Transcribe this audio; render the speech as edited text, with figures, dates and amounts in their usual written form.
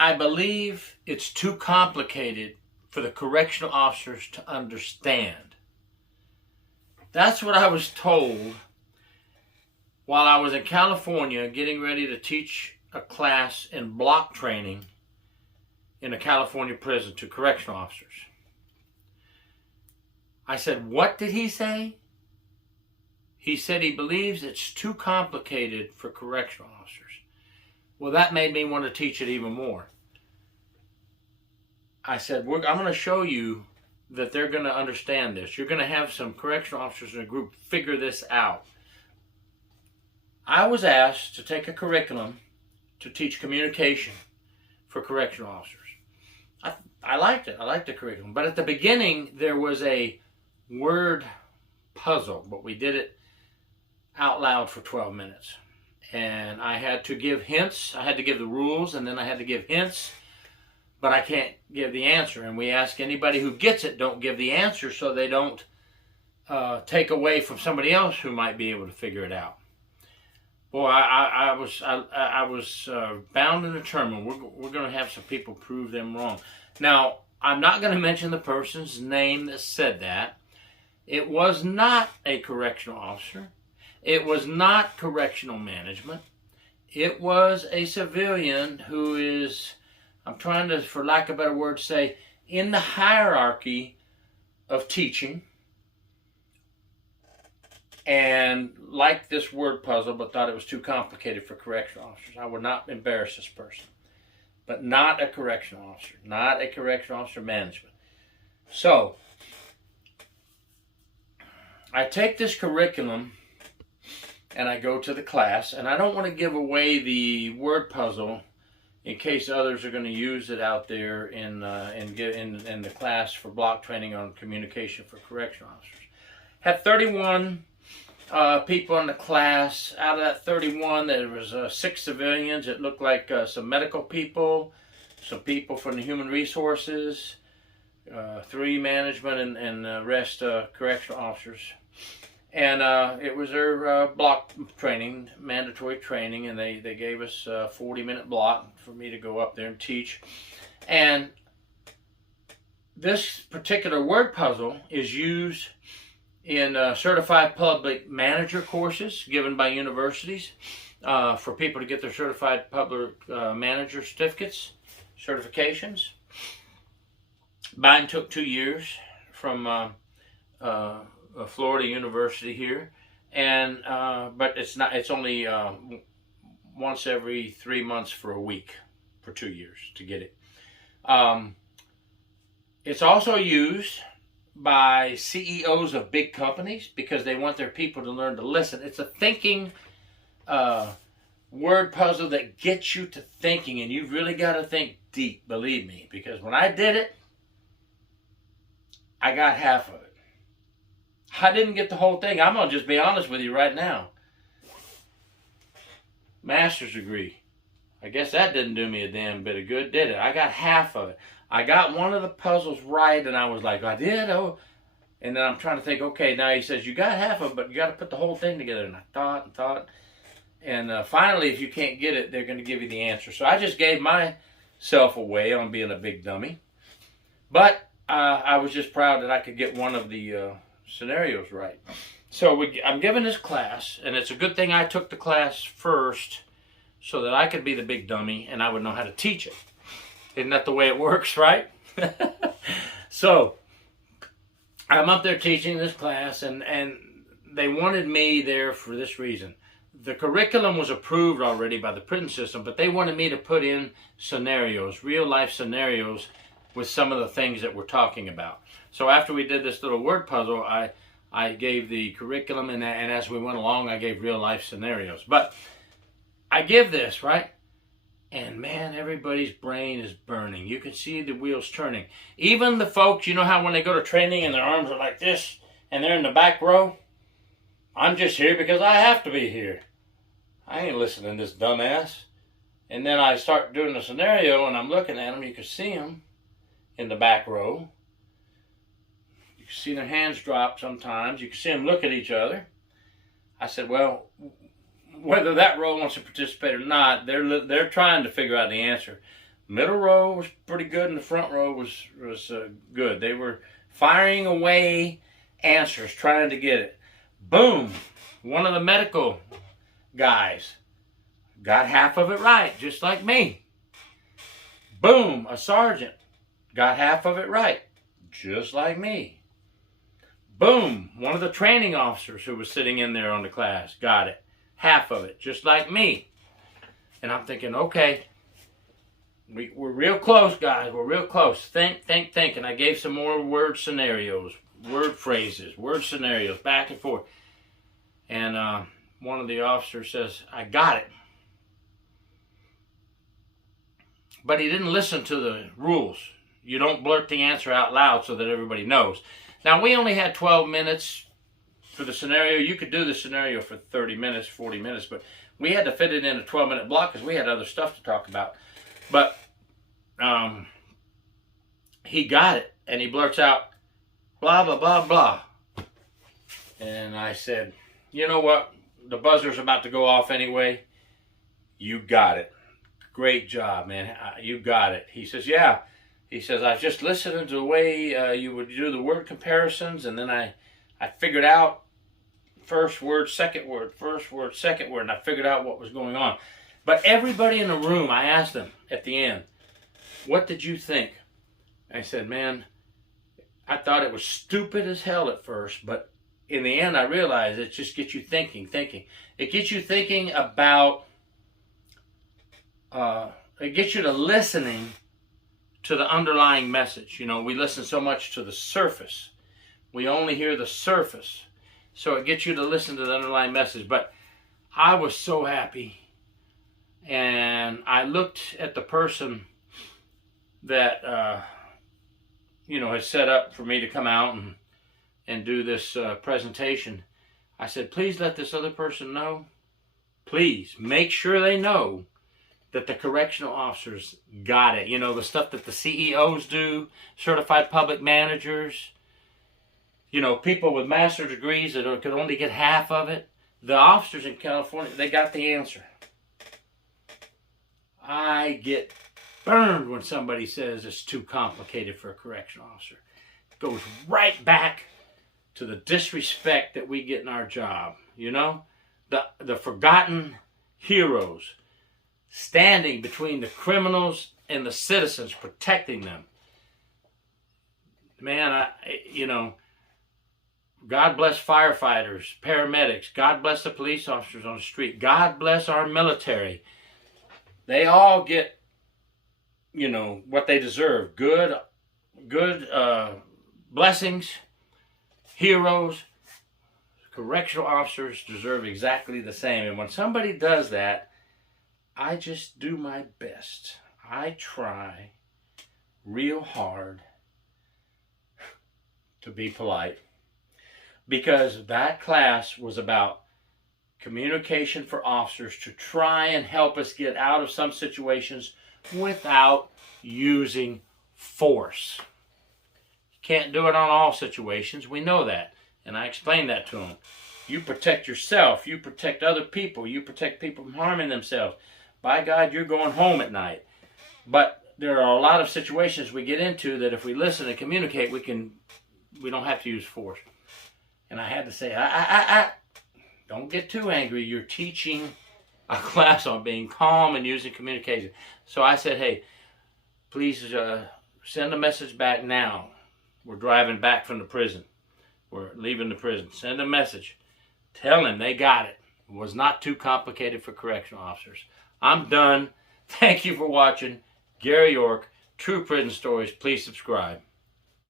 I believe it's too complicated for the correctional officers to understand. That's what I was told while I was in California getting ready to teach a class in block training in a California prison to correctional officers. I said, what did he say? He said he believes it's too complicated for correctional officers. Well, that made me want to teach it even more. I said, I'm going to show you that they're going to understand this. You're going to have some correctional officers in a group figure this out. I was asked to take a curriculum to teach communication for correctional officers. I liked it. I liked the curriculum. But at the beginning, there was a word puzzle, but we did it out loud for 12 minutes. And I had to give hints. I had to give the rules, and then I had to give hints. But I can't give the answer. And we ask anybody who gets it, don't give the answer so they don't take away from somebody else who might be able to figure it out. Boy, I was bound and determined. We're going to have some people prove them wrong. Now, I'm not going to mention the person's name that said that. It was not a correctional officer. It was not correctional management. It was a civilian who is, I'm trying to, for lack of a better word, say, in the hierarchy of teaching, and liked this word puzzle, but thought it was too complicated for correctional officers. I would not embarrass this person. But not a correctional officer. Not a correctional officer management. So, I take this curriculum and I go to the class, and I don't want to give away the word puzzle in case others are going to use it out there in the class for block training on communication for correctional officers. Had 31 people in the class. Out of that 31, there was 6 civilians. It looked like some medical people, some people from the human resources, 3 management, and the rest correctional officers. And it was their block training, mandatory training, and they gave us a 40-minute block for me to go up there and teach. And this particular word puzzle is used in certified public manager courses given by universities for people to get their certified public manager certificates, certifications. Mine took 2 years from Florida University here, and but it's only once every 3 months for a week for 2 years to get it. It's also used by CEOs of big companies because they want their people to learn to listen. It's a thinking word puzzle that gets you to thinking, and you've really got to think deep, believe me, because when I did it, I got half of it. I didn't get the whole thing. I'm going to just be honest with you right now. Master's degree. I guess that didn't do me a damn bit of good, did it? I got half of it. I got one of the puzzles right, and I was like, I did? Oh. And then I'm trying to think, okay, now he says, you got half of it, but you got to put the whole thing together. And I thought. And finally, if you can't get it, they're going to give you the answer. So I just gave myself away on being a big dummy. But I was just proud that I could get one of the scenarios right. So I'm giving this class, and it's a good thing I took the class first so that I could be the big dummy and I would know how to teach it. Isn't that the way it works, right? So I'm up there teaching this class, and they wanted me there for this reason. The curriculum was approved already by the prison system, but they wanted me to put in scenarios, real life scenarios with some of the things that we're talking about. So after we did this little word puzzle, I gave the curriculum, and as we went along, I gave real life scenarios. But I give this, right? And man, everybody's brain is burning. You can see the wheels turning. Even the folks, you know how when they go to training and their arms are like this, and they're in the back row? I'm just here because I have to be here. I ain't listening to this dumbass. And then I start doing the scenario, and I'm looking at them. You can see them in the back row. You can see their hands drop sometimes. You can see them look at each other. I said, well, whether that row wants to participate or not, they're trying to figure out the answer. Middle row was pretty good, and the front row was good. They were firing away answers, trying to get it. Boom! One of the medical guys got half of it right, just like me. Boom! A sergeant got half of it right, just like me. Boom! One of the training officers who was sitting in there on the class got it. Half of it, just like me. And I'm thinking, okay, we're real close, guys. We're real close. Think. And I gave some more word scenarios, word phrases, word scenarios, back and forth. And one of the officers says, I got it. But he didn't listen to the rules. You don't blurt the answer out loud so that everybody knows. Now, we only had 12 minutes for the scenario. You could do the scenario for 30 minutes, 40 minutes, but we had to fit it in a 12-minute block because we had other stuff to talk about. But he got it, and he blurts out, blah, blah, blah, blah. And I said, you know what? The buzzer's about to go off anyway. You got it. Great job, man. You got it. He says, yeah. He says, I was just listening to the way you would do the word comparisons, and then I figured out first word, second word, first word, second word, and I figured out what was going on. But everybody in the room, I asked them at the end, what did you think? I said, man, I thought it was stupid as hell at first, but in the end I realized it just gets you thinking. It gets you thinking about, it gets you to listening to the underlying message. You know, we listen so much to the surface. We only hear the surface. So it gets you to listen to the underlying message. But I was so happy. And I looked at the person that, had set up for me to come out and do this presentation. I said, please let this other person know. Please make sure they know that the correctional officers got it. You know, the stuff that the CEOs do, certified public managers, you know, people with master's degrees that could only get half of it. The officers in California, they got the answer. I get burned when somebody says it's too complicated for a correctional officer. It goes right back to the disrespect that we get in our job. You know, the forgotten heroes standing between the criminals and the citizens, protecting them. Man, God bless firefighters, paramedics. God bless the police officers on the street. God bless our military. They all get, what they deserve. Good blessings, heroes. Correctional officers deserve exactly the same. And when somebody does that, I just do my best. I try real hard to be polite. Because that class was about communication for officers to try and help us get out of some situations without using force. You can't do it on all situations. We know that. And I explained that to them. You protect yourself. You protect other people. You protect people from harming themselves. By God, you're going home at night. But there are a lot of situations we get into that if we listen and communicate, we don't have to use force. And I had to say, don't get too angry. You're teaching a class on being calm and using communication. So I said, hey, please send a message back now. We're driving back from the prison. We're leaving the prison. Send a message. Tell them they got it. It was not too complicated for correctional officers. I'm done. Thank you for watching. Gary York, True Prison Stories. Please subscribe.